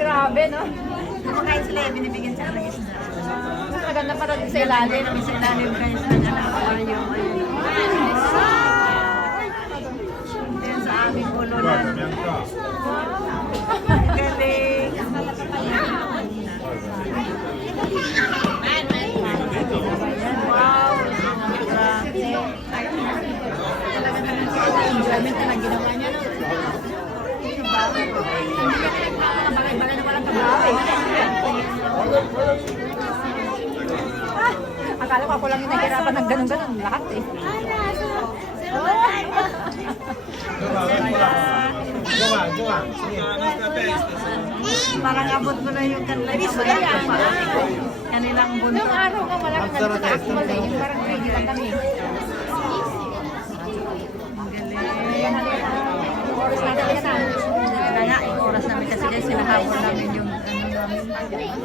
Grabe, no? Kumakain sila, binibigyan sila ng isda. Mas maganda pa rin sa ilalim. Sa ilalim kayo sa kanya na aquarium. Yan sa aming ulunan. Galing. Wow. Talaga naman siya. Enjoyment na lang ginawa niya. Bagay-bagay na walang trabaho eh. Akala ko ako lang yung nahirapan ng ganun-ganun. Lahat eh. Parang abot mo na yung kanilang buntot. Nung araw ka wala kang nagtataas mo eh. Yung parang ready lang kami. Galing. Oras natin yan ah. Kaya nga, oras namin kasi guys, sinahabol namin yung ano namin.